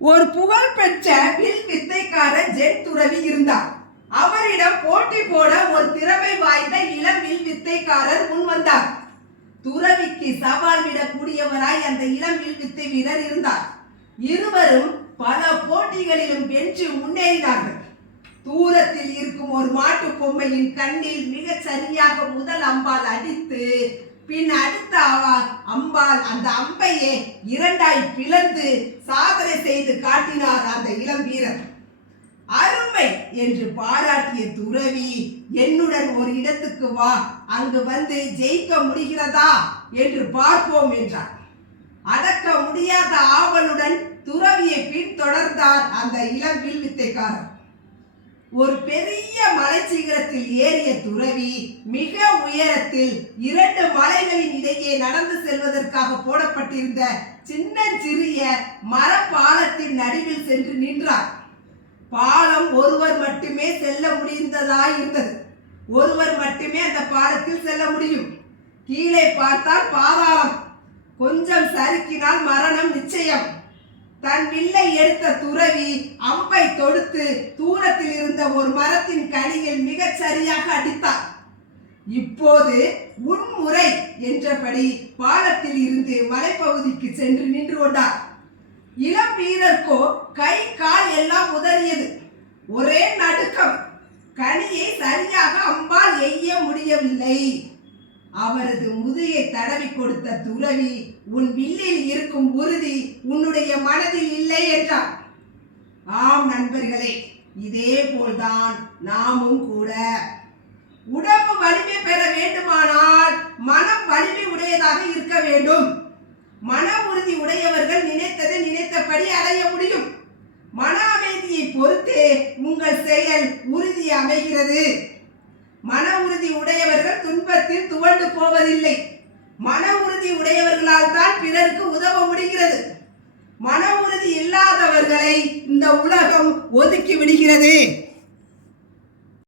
ஒரு புகழ்பெற்ற will வித்தைக்காரர் gen துறவி இருந்தார். அவரிடம் போட்டி போட ஒரு திறமை வாய்ந்த இளம் வில் வித்தைக்காரர் முன் வந்தார். துறவிக்கு சவால் விடக்கூடியவராய் அந்த இளம் வில் வித்தை வீரர் இருந்தார். இருவரும் பல போட்டிகளிலும் வென்று முன்னேறினார்கள். தூரத்தில் இருக்கும் ஒரு மாட்டு பொம்மையின் கண்ணில் மிக சரியாக முதல் அம்பால் அடித்து, பின் அடுத்த அம்பால் அந்த அம்பையே இரண்டாய் பிளந்து சாதனை செய்து காட்டினார் அந்த இளம் வீரர். அருமை என்று பாராட்டிய துறவி, என்னுடன் ஒரு இடத்துக்கு வா, அங்கு வந்து ஜெயிக்க முடிகிறதா என்று பார்ப்போம் என்றார். அடக்க முடியாத ஆவலுடன் துறவியை பின்தொடர்ந்தார் அந்த இளம் வில் வித்தைக்காரர். ஒரு பெரிய மலை சிகரத்தில் ஏறிய துறவி மிக உயரத்தில் இரண்டு மலைகளின் இடையே நடந்து செல்வதற்காக போடப்பட்டிருந்த சின்ன சிறிய மர பாலத்தின் நடுவில் சென்று நின்றார். பாலம் ஒருவர் மட்டுமே செல்ல முடிந்ததாய் இருந்தது. ஒருவர் மட்டுமே அந்த பாலத்தில் செல்ல முடியும். கீழே பார்த்தால் பாதாளம், கொஞ்சம் சறுக்கினால் மரணம் நிச்சயம். தன் வில்லை எடுத்த துறவி அம்பை தொடுத்து தூரத்தில் இருந்த ஒரு மரத்தின் கனியில் மிகச் சரியாக அடித்தார். இப்போது உன்முறை என்றபடி பாலத்தில் இருந்து மலைப்பகுதிக்கு சென்று நின்று கொண்டார். இளம் வீரர்க்கோ கை கால் எல்லாம் உதறியது. ஒரே நடுக்கம். கனியை சரியாக அம்பால் எய்ய முடியவில்லை. அவரது முதுகை தடவி கொடுத்த துறவி, உன் வில்லில் இருக்கும் உறுதி உன்னுடைய மனதில் இல்லை என்றார். ஆம் நண்பர்களே, இதே போல்தான் நாமும் கூட. உடம்பு வலிமை பெற வேண்டுமானால் மனம் வலிமை உடையதாக இருக்க வேண்டும். மன உறுதி உடையவர்கள் நினைத்ததை நினைத்தபடி அடைய முடியும். மன அமைதியை பொறுத்தே உங்கள் செயல் உறுதி அமைகிறது. மன உறுதி உடையவர்கள் துன்பத்தில் துவண்டு போவதில்லை. மன உறுதி உடையவர்களால் தான் பிறருக்கு உதவ முடிகிறது. மன உறுதி இல்லாதவர்களை இந்த உலகம் ஒதுக்கி விடுகிறது.